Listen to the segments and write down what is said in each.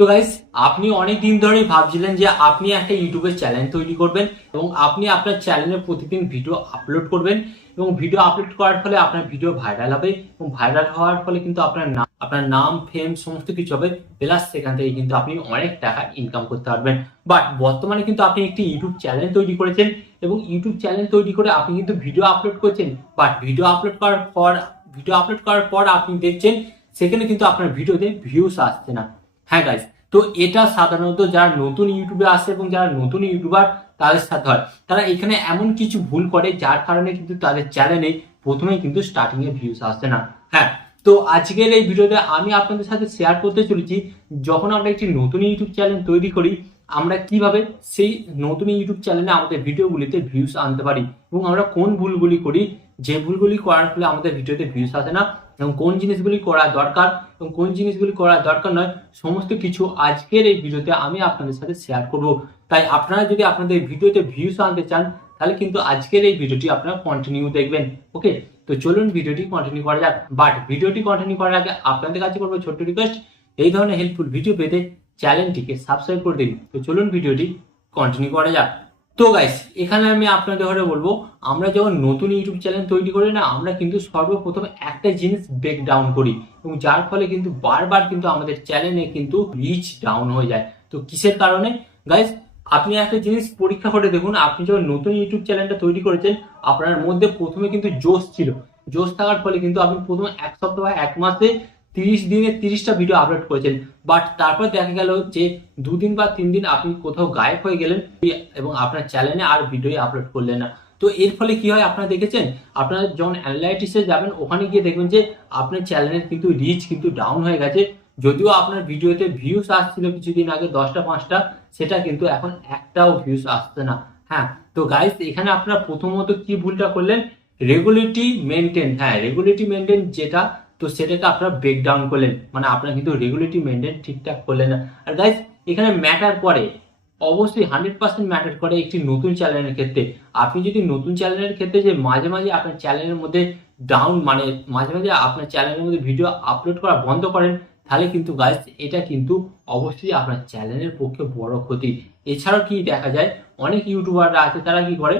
তো গাইস, আপনি অনেক দিন ধরেই ভাবছিলেন যে আপনি একটা ইউটিউবে চ্যানেল তৈরি করবেন এবং আপনি আপনার চ্যানেলে প্রতিদিন ভিডিও আপলোড করবেন এবং ভিডিও আপলোড করার ফলে আপনার ভিডিও ভাইরাল হবে এবং ভাইরাল হওয়ার ফলে কিন্তু আপনার নাম ফেম সমস্ত কিছু হবে, প্লাস সেখান থেকে কিন্তু আপনি অনেক টাকা ইনকাম করতে পারবেন। বাট বর্তমানে কিন্তু আপনি একটি ইউটিউব চ্যানেল তৈরি করেছেন এবং ইউটিউব চ্যানেল তৈরি করে আপনি কিন্তু ভিডিও আপলোড করছেন। বাট ভিডিও আপলোড করার পর আপনি দেখছেন সেখানে কিন্তু আপনার ভিডিওতে ভিউস আসছে না। হ্যাঁ গাইস, তো এটা সাধারণত যারা নতুন ইউটিউবে আসে এবং যারা নতুন ইউটিউবার তাদের সাথে হয়, তারা এখানে এমন কিছু ভুল করে যার কারণে কিন্তু তাদের চ্যানেলে প্রথমেই কিন্তু স্টার্টিং এ ভিউস আসছে না। হ্যাঁ, তো আজকের এই ভিডিওতে আমি আপনাদের সাথে শেয়ার করতে চলেছি যখন আমরা একটি নতুন ইউটিউব চ্যানেল তৈরি করি আমরা কিভাবে সেই নতুন ইউটিউব চ্যানেলে আমাদের ভিডিওগুলিতে ভিউস আনতে পারি এবং আমরা কোন ভুলগুলি করি, যে ভুলগুলি করার ফলে আমাদের ভিডিওতে ভিউস আসে না, এবং কোন জিনিসগুলি করা দরকার এবং কোন জিনিসগুলি করা দরকার নয়, সমস্ত কিছু আজকের এই ভিডিওতে আমি আপনাদের সাথে শেয়ার করব। তাই আপনারা যদি আপনাদের ভিডিওতে ভিউস আনতে চান তাহলে কিন্তু আজকের এই ভিডিওটি আপনারা কন্টিনিউ দেখবেন। ওকে, তো চলুন ভিডিওটি কন্টিনিউ করা যাক। বাট ভিডিওটি কন্টিনিউ করার আগে আপনাদের কাছে করবো ছোট্ট রিকোয়েস্ট, এই ধরনের হেল্পফুল ভিডিও পেতে চ্যানেলটিকে সাবস্ক্রাইব করে দিন। তো চলুন ভিডিওটি কন্টিনিউ করা যাক। তো গাইস, এখানে আমি আপনাদের ঘরে বলবো, আমরা যখন নতুন ইউটিউব চ্যানেল তৈরি করি না, আমরা কিন্তু সর্বপ্রথম একটা জিনিস ব্রেক ডাউন করি এবং যার ফলে কিন্তু বারবার কিন্তু আমাদের চ্যানেলে কিন্তু রিচ ডাউন হয়ে যায়। তো কিসের কারণে গাইস, আপনি একটা জিনিস পরীক্ষা করে দেখুন, আপনি যখন নতুন ইউটিউব চ্যানেলটা তৈরি করেছেন আপনার মধ্যে প্রথমে কিন্তু জোশ ছিল, জোশ থাকার ফলে কিন্তু আপনি প্রথমে এক সপ্তাহ বা এক মাসে 30 দিনে 30টা ভিডিও আপলোড করেছেন। বাট তারপর দেখা গেল যে 2 দিন বা 3 দিন আপনি কোথাও গায়েব হয়ে গেলেন এবং আপনার চ্যানেলে আর ভিডিও আপলোড করলেন না। তো এর ফলে কি হয় আপনারা দেখেছেন, আপনারা যখন অ্যানালাইটিক্সে যাবেন ওখানে গিয়ে দেখবেন যে আপনার চ্যানেলের কিন্তু রিচ কিন্তু ডাউন হয়ে গেছে। যদিও আপনার ভিডিওতে ভিউস আসছিল কিছুদিন আগে 10টা 5টা, সেটা কিন্তু এখন একটাও ভিউস আসছে না। হ্যাঁ, তো গাইস এখানে আপনারা প্রথমত কি ভুলটা করলেন, রেগুলারিটি মেনটেন, হ্যাঁ রেগুলারিটি মেনটেন যেটা, তো সেটাকে আপনারা ব্রেক ডাউন করলেন, মানে আপনারা কিন্তু রেগুলারিটি মেনটেন ঠিকঠাক করলেন না। আর গাইস এখানে ম্যাটার করে, অবশ্যই 100% ম্যাটার করে একটি নতুন চ্যানেলের ক্ষেত্রে। আপনি যদি নতুন চ্যানেলের ক্ষেত্রে যে মাঝে মাঝে আপনার চ্যানেলের মধ্যে ডাউন, মানে মাঝে মাঝে আপনার চ্যানেলের মধ্যে ভিডিও আপলোড করা বন্ধ করেন, তাহলে কিন্তু গাইস এটা কিন্তু অবশ্যই আপনার চ্যানেলের পক্ষে বড় ক্ষতি। এছাড়াও কি দেখা যায়, অনেক ইউটিউবাররা আছে তারা কি করে,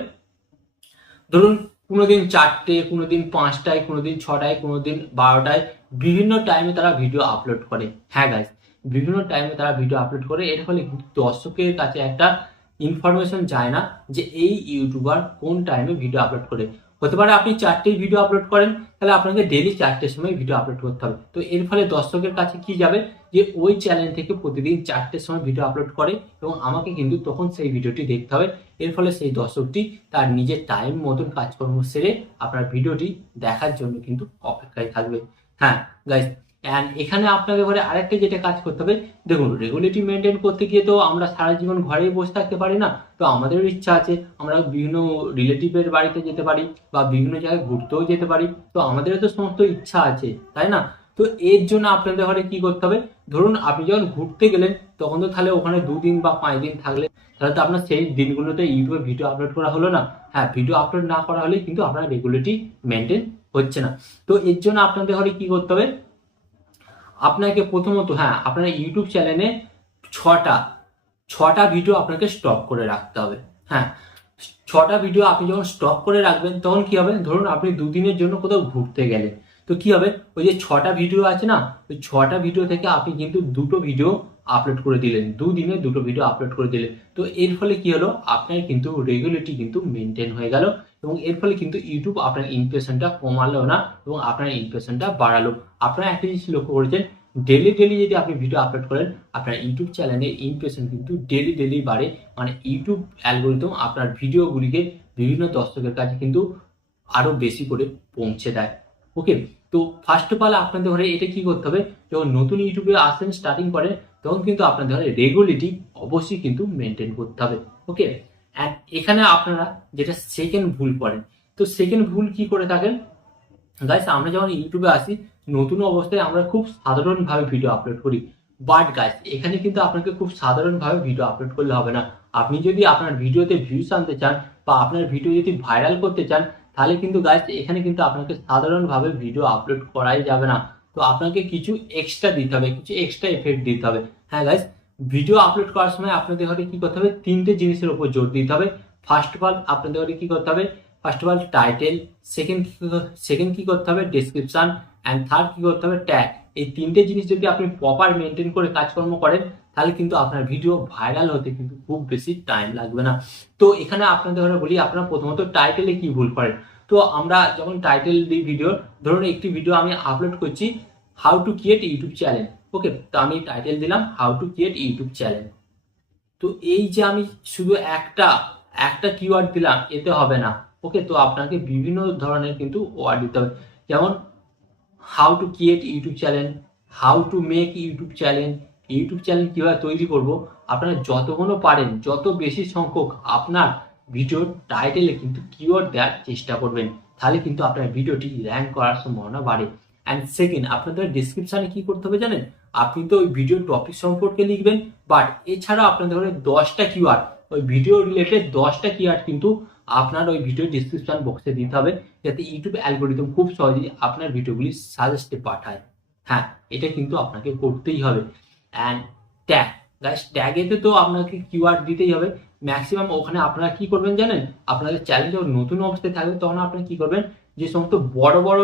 ধরুন কোনোদিন 4টে, কোনোদিন 5টায়, কোনোদিন 6টায়, কোনোদিন 12টায়, বিভিন্ন টাইমে তারা ভিডিও আপলোড করে। হ্যাঁ গাইস, বিভিন্ন টাইমে তারা ভিডিও আপলোড করে, এর ফলে দর্শকের কাছে একটা ইনফরমেশন যায় না যে এই ইউটিউবার কোন টাইমে ভিডিও আপলোড করে। হতে পারে আপনি 4টেই ভিডিও আপলোড করেন, তাহলে আপনাকে ডেলি 4টের সময় ভিডিও আপলোড করতে হবে। তো এর ফলে দর্শকের কাছে কি যাবে, যে ওই চ্যানেল থেকে প্রতিদিন 4টের সময় ভিডিও আপলোড করে এবং আমাকে কিন্তু তখন সেই ভিডিওটি দেখতে হবে। এর ফলে সেই দর্শকটি তার নিজের টাইম মতন কাজকর্ম সেরে আপনার ভিডিওটি দেখার জন্য কিন্তু অপেক্ষায় থাকবে। হ্যাঁ গাইস, অ্যান্ড এখানে আপনাকে ঘরে আরেকটা যেটা কাজ করতে হবে, দেখুন রেগুলেটি মেনটেন করতে গিয়ে তো আমরা সারা জীবন ঘরেই বসে থাকতে পারি না। তো আমাদেরও ইচ্ছা আছে আমরা বিভিন্ন রিলেটিভের বাড়িতে যেতে পারি বা বিভিন্ন জায়গায় ঘুরতেও যেতে পারি। তো আমাদেরও তো সমস্ত ইচ্ছা আছে, তাই না? তো এর জন্য আপনাদের ঘরে কি করতে হবে, ধরুন আপনি যখন ঘুরতে গেলেন তখন তো তাহলে ওখানে 2 দিন বা 5 দিন থাকলে তাহলে তো আপনার সেই দিনগুলোতে ইউটিউবে ভিডিও আপলোড করা হলো না। হ্যাঁ, ভিডিও আপলোড না করা হলে কিন্তু আপনার রেগুলারিটি মেনটেন হচ্ছে না। তো এর জন্য আপনাদের ঘরে কি করতে হবে, আপনাকে প্রথমত, হ্যাঁ আপনার ইউটিউব চ্যানেলে ছটা ছটা ভিডিও আপনাকে স্টক করে রাখতে হবে। হ্যাঁ, 6টা ভিডিও আপনি যখন স্টক করে রাখবেন তখন কি হবে, ধরুন আপনি 2 দিনের জন্য কোথাও ঘুরতে গেলেন, তো কি হবে, ওই যে 6টা ভিডিও আছে না, ওই 6টা ভিডিও থেকে আপনি কিন্তু 2টো ভিডিও আপলোড করে দিলেন, 2 দিনে 2টো ভিডিও আপলোড করে দিলেন। তো এর ফলে কি হলো, আপনার কিন্তু রেগুলারিটি কিন্তু মেনটেন হয়ে গেল এবং এর ফলে কিন্তু ইউটিউব আপনার ইমপ্রেশনটা কমালো না এবং আপনার ইমপ্রেশনটা বাড়ালো। আপনারা একটা জিনিস লক্ষ্য করেছেন, ডেলি ডেলি যদি আপনি ভিডিও আপলোড করেন আপনার ইউটিউব চ্যানেলের ইমপ্রেশন কিন্তু ডেলি ডেলি বাড়ে, মানে ইউটিউব অ্যালগোরিদম আপনার ভিডিওগুলিকে বিভিন্ন দর্শকের কাছে কিন্তু আরো বেশি করে পৌঁছে দেয়। ওকে, তো ফার্স্ট অফ অল আপনাদের ঘরে এটা কি করতে হবে, যখন নতুন ইউটিউবে আসেন স্টার্টিং করেন তখন কিন্তু আপনাদের ঘরে রেগুলারিটি অবশ্যই কিন্তু মেনটেন করতে হবে। ওকে, অ্যান্ড এখানে আপনারা যেটা সেকেন্ড ভুল করেন, তো সেকেন্ড ভুল কি করে থাকেন গাইস, আমরা যখন ইউটিউবে আসি নতুন অবস্থায় আমরা খুব সাধারণভাবে ভিডিও আপলোড করি। বাট গাইস এখানে কিন্তু আপনাকে খুব সাধারণভাবে ভিডিও আপলোড করলে হবে না। আপনি যদি আপনার ভিডিওতে ভিউস আনতে চান বা আপনার ভিডিও যদি ভাইরাল করতে চান, তাহলে কিন্তু গাইস এখানে কিন্তু আপনাকে সাধারণভাবে ভিডিও আপলোড করাই যাবে না। তো আপনাকে কিছু এক্সট্রা দিতে হবে, কিছু এক্সট্রা এফেক্ট দিতে হবে। হ্যাঁ গাইস, ভিডিও আপলোড করার সময় আপনাদের ঘরে কি করতে হবে, তিনটে জিনিসের উপর জোর দিতে হবে। ফার্স্ট অফ অল আপনাদের ঘরে কি করতে হবে, first of all title, second কি করতে হবে ডেসক্রিপশন, অ্যান্ড থার্ড কি করতে হবে ট্যাগ। এই তিনটে জিনিস যদি আপনি প্রপার মেনটেন করে কাজকর্ম করেন তাহলে কিন্তু আপনার ভিডিও ভাইরাল হতে কিন্তু খুব বেশি টাইম লাগবে না। তো এখানে আপনাদের ঘরে বলি, আপনারা প্রথমত টাইটেলে কি ভুল করেন। তো আমরা যখন টাইটেল দিই ভিডিও, ধরুন একটি ভিডিও আমি আপলোড করছি how to create YouTube channel, okay, তো আমি টাইটেল দিলাম how to create YouTube channel. তো এই যে আমি শুধু একটা কিওয়ার্ড দিলাম এতে হবে না, ওকে, তো আপনাকে বিভিন্ন ধরনের কিন্তু ওয়ার্ড দিতে হবে। যেমন how to create YouTube channel, how to make YouTube channel, YouTube channel কীভাবে তৈরি করব। আপনারা যতগুলো পারেন, যত বেশি সংখ্যক আপনার ভিডিওর টাইটেলে কিন্তু কিওয়ার্ড দেওয়ার চেষ্টা করবেন, তাহলে কিন্তু আপনার ভিডিওটি র্যাঙ্ক করার সম্ভাবনা বাড়ে। অ্যান্ড সেকেন্ড, আপনাদের ডিসক্রিপশানে কি করতে হবে জানেন, আপনি তো ওই ভিডিও টপিক সম্পর্কে লিখবেন, বাট এছাড়া আপনাদের ঘরে 10টা কিওয়ার্ড, ওই ভিডিও রিলেটেড 10টা কিওয়ার্ড কিন্তু আপনার ওই ভিডিও ডিসক্রিপশন বক্সে দিতে হবে, যাতে ইউটিউব অ্যালগোরিদম খুব সহজেই আপনার ভিডিওগুলি সাজেস্টে পাঠায়। হ্যাঁ, এটা কিন্তু আপনাকে করতেই হবে। অ্যান্ড ট্যাগ, গাইস ট্যাগেতে তো আপনাকে কিওয়ার্ড দিতেই হবে ম্যাক্সিমাম। ওখানে আপনারা কি করবেন জানেন, আপনাদের চ্যানেল যখন নতুন অবস্থায় থাকবে তখন আপনারা কি করবেন, যে সমস্ত বড় বড়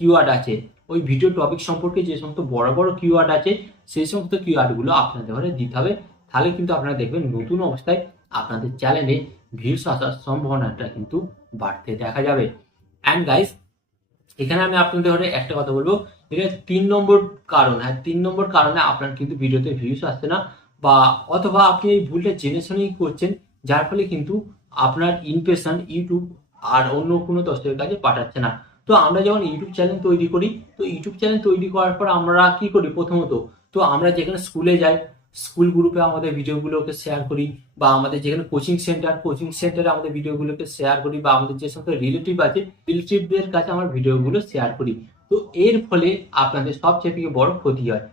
কিওয়ার্ড আছে, ওই ভিডিও টপিক সম্পর্কে যে সমস্ত বড় বড় কিওয়ার্ড আছে সেই সমস্ত কিওয়ার্ডগুলো আপনাদের ঘরে দিতে হবে। তাহলে কিন্তু আপনারা দেখবেন নতুন অবস্থায় আপনাদের চ্যানেলে ভিউস আসার সম্ভাবনাটা কিন্তু বাড়তে দেখা যাবে। অ্যান্ড গাইস, এখানে আমি আপনাদের ঘরে একটা কথা বলবো, এটা 3 নম্বর কারণ। হ্যাঁ, 3 নম্বর কারণে আপনার কিন্তু ভিডিওতে ভিউস আসছে না, বা অথবা আপনি এই ভুলটা জেনে শুনেই করছেন, যার ফলে কিন্তু আপনার ইমপ্রেশন ইউটিউব আর অন্য কোনো দর্শকের কাছে পাঠাচ্ছে না। তো আমরা যখন ইউটিউব চ্যানেল তৈরি করি, তো ইউটিউব চ্যানেল তৈরি করার পর আমরা কি করি প্রথমত, তো আমরা যেখানে স্কুলে যাই, স্কুল গ্রুপে আমাদের ভিডিওগুলোকে শেয়ার করি, বা আমাদের যেখানে কোচিং সেন্টারে আমাদের ভিডিওগুলোকে শেয়ার করি, বা আমাদের যে সমস্ত রিলেটিভ আছে রিলেটিভদের কাছে আমার ভিডিওগুলো শেয়ার করি। তো এর ফলে আপনাদের সবচেয়ে থেকে বড় ক্ষতি হয়।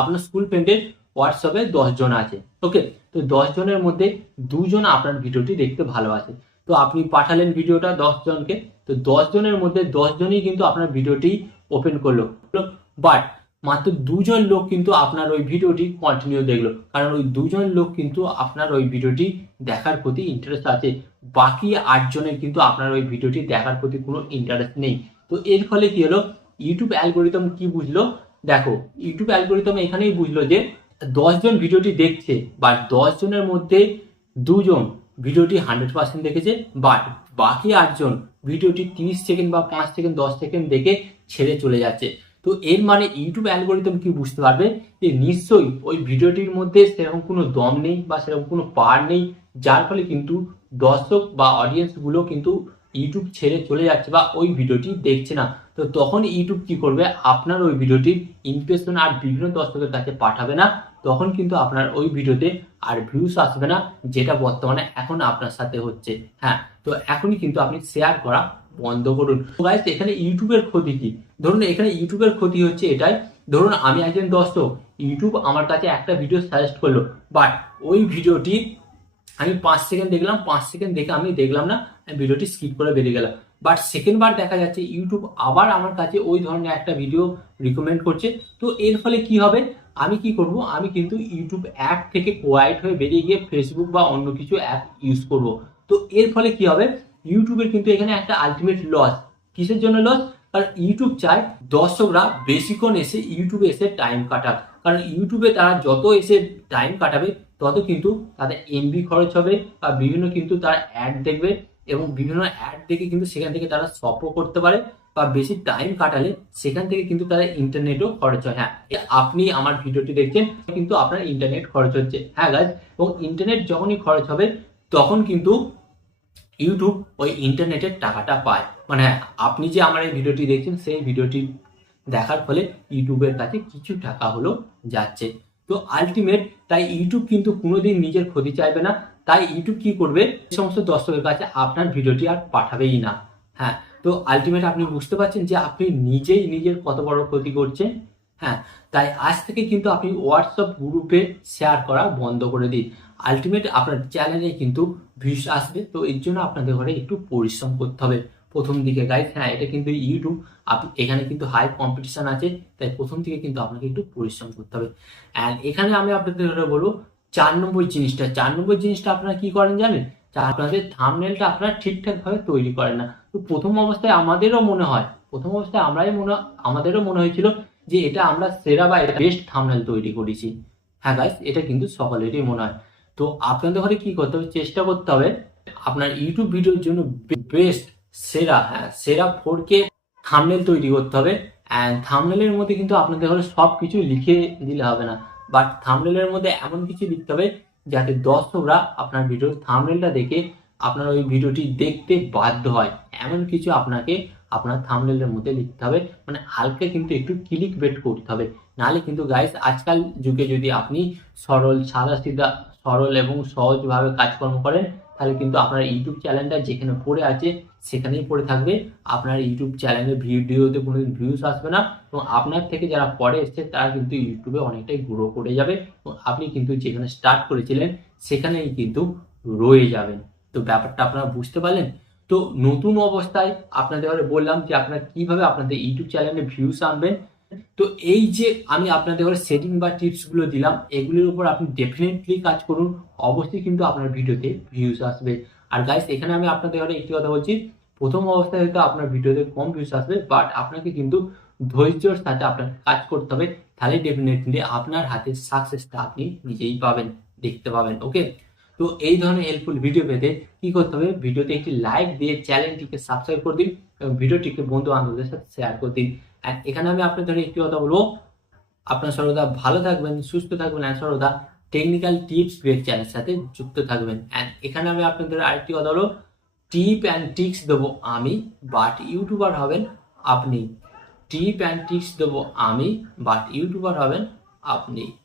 আপনার স্কুল ফ্রেন্ডের হোয়াটসঅ্যাপে 10 জন আছে, ওকে, তো 10 জনের মধ্যে 2 জন আপনার ভিডিওটি দেখতে ভালোবাসে, তো আপনি পাঠালেন ভিডিওটা 10 জনকে, তো 10 জনের মধ্যে 10 জনই কিন্তু আপনার ভিডিওটি ওপেন করলো, বাট মাত্র 2 জন লোক কিন্তু আপনার ওই ভিডিওটি কন্টিনিউ দেখলো, কারণ ওই 2 জন লোক কিন্তু আপনার ওই ভিডিওটি দেখার প্রতি ইন্টারেস্ট আছে, বাকি 8 জনের কিন্তু আপনার ওই ভিডিওটি দেখার প্রতি কোনো ইন্টারেস্ট নেই। তো এর ফলে কি হলো, ইউটিউব অ্যালগোরিদম কি বুঝলো, দেখো ইউটিউব অ্যালগোরিদম এখানেই বুঝলো যে 10 জন ভিডিওটি দেখছে, বা 10 জনের মধ্যে 2 জন ভিডিওটি 100% দেখেছে, বাট বাকি 8 জন ভিডিওটি 30 সেকেন্ড বা 5 সেকেন্ড 10 সেকেন্ড দেখে ছেড়ে চলে যাচ্ছে। তো এর মানে ইউটিউব অ্যালগোরিদম কি বুঝতে পারবে, যে নিশ্চয়ই ওই ভিডিওটির মধ্যে সেরকম কোনো দম নেই বা সেরকম কোনো পাওয়ার নেই, যার ফলে কিন্তু দর্শক বা অডিয়েন্স গুলো কিন্তু ইউটিউব ছেড়ে চলে যাচ্ছে বা ওই ভিডিওটি দেখছে না। তো তখন ইউটিউব কি করবে, আপনার ওই ভিডিওটির ইমপ্রেশন আর বিভিন্ন দর্শকের কাছে পাঠাবে না, তখন কিন্তু আপনার ওই ভিডিওতে আর ভিউস আসবে না, যেটা বর্তমানে এখন আপনার সাথে হচ্ছে। হ্যাঁ, তো এখনই কিন্তু আপনি শেয়ার করা বন্ধ করুন। গাইস, এখানে ইউটিউবের ক্ষতি কি, ধরুন এখানে ইউটিউবের ক্ষতি হচ্ছে এটাই, ধরুন আমি একজন দর্শক, ইউটিউব আমার কাছে একটা ভিডিও সাজেস্ট করলো, বাট ওই ভিডিওটি আমি 5 সেকেন্ড দেখলাম, 5 সেকেন্ড দেখে আমি দেখলাম না, আমি ভিডিওটি স্কিপ করে বেরিয়ে গেলাম, বাট সেকেন্ড বার দেখা যাচ্ছে ইউটিউব আবার আমার কাছে ওই ধরনের একটা ভিডিও রিকমেন্ড করছে। তো এর ফলে কি হবে, আমি কি করব, আমি কিন্তু ইউটিউব অ্যাপ থেকে কোয়াইট হয়ে বেরিয়ে গিয়ে ফেসবুক বা অন্য কিছু অ্যাপ ইউজ করব। তো এর ফলে কি হবে, ইউটিউবের কিন্তু এখানে একটা আলটিমেট লস। কিসের জন্য লস, কারণ ইউটিউব চায় দর্শকরা বেশিক্ষণ এসে ইউটিউবে এসে টাইম কাটাক, কারণ ইউটিউবে তারা যত এসে টাইম কাটাবে তত কিন্তু তাদের এমবি খরচ হবে, বা বিভিন্ন কিন্তু তারা অ্যাড দেখবে, এবং বিভিন্ন অ্যাড দেখে কিন্তু সেখান থেকে তারা শপও করতে পারে, বা বেশি টাইম কাটালে সেখান থেকে কিন্তু তাদের ইন্টারনেটও খরচ হয়। হ্যাঁ, আপনি আমার ভিডিওটি দেখছেন কিন্তু আপনার ইন্টারনেট খরচ হচ্ছে, হ্যাঁ গাইজ, এবং ইন্টারনেট যখনই খরচ হবে তখন কিন্তু ইউটিউব ওই ইন্টারনেটের টাকাটা পায়, মানে আপনি যে আমার এই ভিডিওটি দেখছেন সেই ভিডিওটি দেখার ফলে ইউটিউবের কাছে কিছু টাকা হলো যাচ্ছে। তো আলটিমেট তাই ইউটিউব কিন্তু কোনোদিন নিজের ক্ষতি চাইবে না, তাই ইউটিউব কি করবে, সমস্ত দর্শকের কাছে আপনার ভিডিওটি আর পাঠাবেই না। হ্যাঁ, তো আলটিমেট আপনি বুঝতে পারছেন যে আপনি নিজেই নিজের কত বড় ক্ষতি করছেন। হ্যাঁ, তাই আজ থেকে কিন্তু আপনি হোয়াটসঅ্যাপ গ্রুপে শেয়ার করা বন্ধ করে দিন, আলটিমেট আপনার চ্যানেলে কিন্তু ভিউস আসবে। তো এর জন্য আপনাদের ঘরে একটু পরিশ্রম করতে হবে, প্রথম দিকে গাইস। হ্যাঁ, এটা কিন্তু ইউটিউব, এখানে কিন্তু হাই কম্পিটিশন আছে, তাই প্রথম দিকে কিন্তু আপনাকে একটু পরিশ্রম করতে হবে। অ্যান্ড এখানে আমি আপনাদের বলবো 4 নম্বর জিনিসটা আপনারা কি করেন জানেন? আপনাদের থাম্বনেলটা আপনারা ঠিকঠাকভাবে তৈরি করেন না। তো প্রথম অবস্থায় আমাদেরও মনে হয়েছিল যে এটা আমরা সেরা বা এটা বেস্ট থাম্বনেল তৈরি করেছি। হ্যাঁ গাইস, এটা কিন্তু সকলেরই মনে হয়। তো আপনাদের ঘরে কি করতে হবে, চেষ্টা করতে হবে আপনার ইউটিউব ভিডিওর জন্য বেস্ট সেরা 4K থাম্বনেল তৈরি করতে হবে। অ্যান্ড থাম্বনেলের মধ্যে কিন্তু আপনাদের ঘরে সব কিছু লিখে দিলে হবে না, বাট থাম্বনেলের মধ্যে এমন কিছু লিখতে হবে যাতে দর্শকরা আপনার ভিডিওর থাম্বনেলটা দেখে আপনার ওই ভিডিওটি দেখতে বাধ্য হয়। এমন কিছু আপনাকে আপনার থাম্বনেলের মধ্যে লিখতে হবে, মানে হালকা কিন্তু একটু ক্লিক বেট করতে হবে। নাহলে কিন্তু গাইস, আজকাল যুগে যদি আপনি সরল এবং সহজভাবে কাজকর্ম করেন, তাহলে কিন্তু আপনার ইউটিউব চ্যানেলটা যেখানে পড়ে আছে সেখানেই পড়ে থাকবে। আপনার ইউটিউব চ্যানেলের ভিডিওতে কোনোদিন ভিউজ আসবে না, এবং আপনার থেকে যারা পরে এসছে তারা কিন্তু ইউটিউবে অনেকটাই গ্রো করে যাবে, এবং আপনি কিন্তু যেখানে স্টার্ট করেছিলেন সেখানেই কিন্তু রয়ে যাবেন। তো ব্যাপারটা আপনারা বুঝতে পারলেন? তো নতুন অবস্থায় আপনাদের বললাম যে আপনারা কিভাবে আপনাদের ইউটিউব চ্যানেলে ভিউজ আনবেন। তো এই যে আমি আপনাদের সেটিং বা টিপসগুলো দিলাম, এগুলির উপর আপনি ডেফিনেটলি কাজ করুন, অবশ্যই কিন্তু আপনার ভিডিওতে ভিউজ আসবে। আর গাইস, এখানে আমি আপনাদের একটি কথা বলছি, প্রথম অবস্থায় হয়তো আপনার ভিডিওতে কম ভিউজ আসবে, বাট আপনাকে কিন্তু ধৈর্যর সাথে আপনাকে কাজ করতে হবে, তাহলে ডেফিনেটলি আপনার হাতে সাকসেসটা আপনি নিজেই পাবেন, দেখতে পাবেন। ওকে, তো এই ধরনের হেল্পফুল ভিডিও পেতে কি করতে হবে, ভিডিওতে একটি লাইক দিয়ে চ্যানেলটিকে সাবস্ক্রাইব করে দিন এবং ভিডিওটিকে বন্ধু বান্ধবদের সাথে শেয়ার করে দিন। অ্যান্ড এখানে আমি আপনাদের একটি কথা বলবো, আপনার সর্বদা ভালো থাকবেন, সুস্থ থাকবেন, অ্যান্ড সর্বদা টেকনিক্যাল টিপস ব্রেক চ্যানেলের সাথে যুক্ত থাকবেন। অ্যান্ড এখানে আমি আপনাদের আরেকটি কথা বলবো, টিপ অ্যান্ড টিক্স দেবো আমি, বাট ইউটিউবার হবেন আপনি। টিপ অ্যান্ড টিক্স দেবো আমি, বাট ইউটিউবার হবেন আপনি।